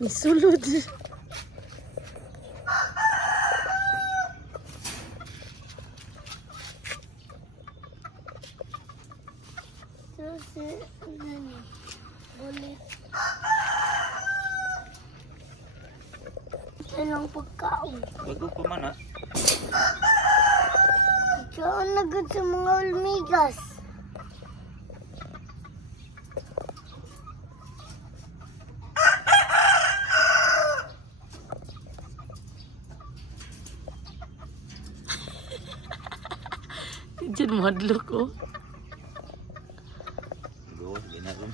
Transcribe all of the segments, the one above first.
Nisulod. Bulit. Anong pagkaon? Bago pa man ah. Ikaw nagad sa mga ulmigas. Diyan madlok ko. Go, ginagom.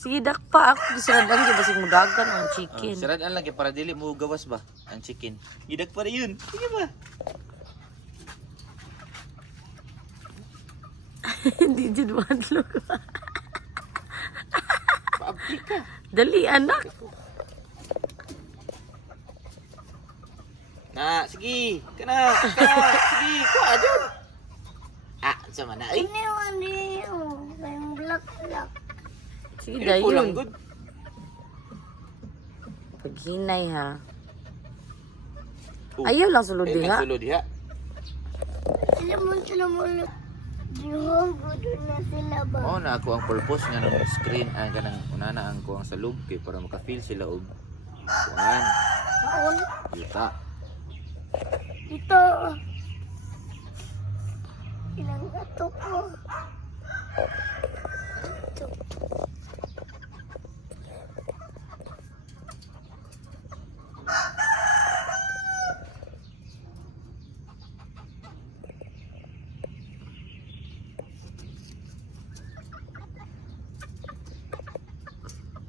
Sige, dakpa ako. Gisiradan ka basig mudagan ang chicken. Siradan lang kay para dili mo gawas ba ang chicken. Gidag pa rin yun. Sige ba? Hindi dyan madlok. Paabli ka. Dali, anak. Na, sige. Kana. Sige, kuha dyan. Ah, sama na eh. Iniwan niyo. Yung black. Sige, Pero kulang dayon. good. Paghinay ha. Oh. Ayaw lang sulod Eh, diha. nagsulod diha. Sila mo ulit. Dihong gudo na sila ba? Oo na ako ang purpose nga ng screen ang kanang unana ang kuang sa loob kay para maka-feel sila og kuan Kaon. yuta. Ito. Ilang ato ko. Ito.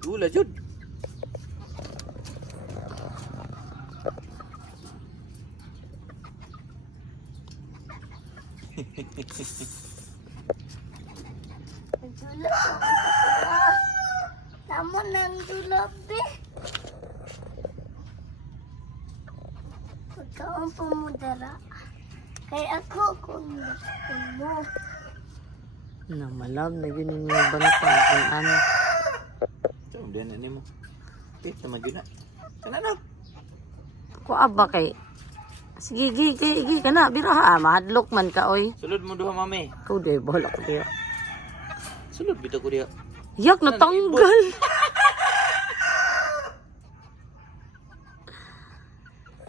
Gula jud. Nagdulap ako sa tamo ng dulap eh. Pagkaon po mo dara. Kay ako kung gusto mo. Na malab na yun yung bantang kung ano. Tama din na nimo. Eh, sama jud na. Kana na. Kuha ba kay? Sige, gigi ka na. Bira ha, mahadlok man ka, oy. Sulod mo duha mami. Ikaw di, bahala ko diya. Sulod bitaw ko diha. Yak, natanggal.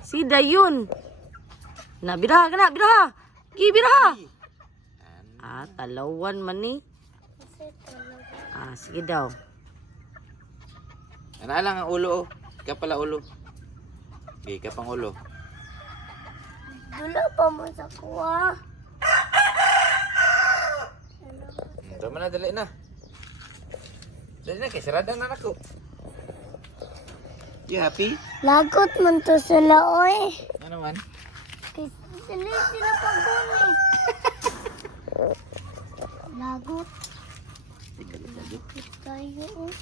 Si dayon. Na, bira ka na, bira. Gi, bira. Ah, talawan man ni. Kasi talaga. Ah, sige daw. Ana lang ang ulo oh. Ika pala ulo. Okay, ika pang ulo. Dula pa mo sa kuha. Tama na, dali na. Dali na, kay sarada na ako. You happy? Lagot man to sila, oy. Ano man? Kay sila pag-uni. Lagot. Lagot tayo, oh.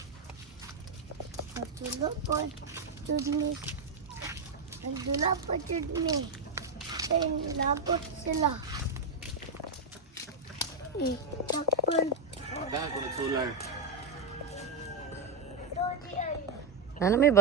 Nagdula pa, chudmi. Nagdula pa, chudmi. Kaya lagot sila. Eh, takpan. Kaya ako nag-solar. Dodi ay. Ano may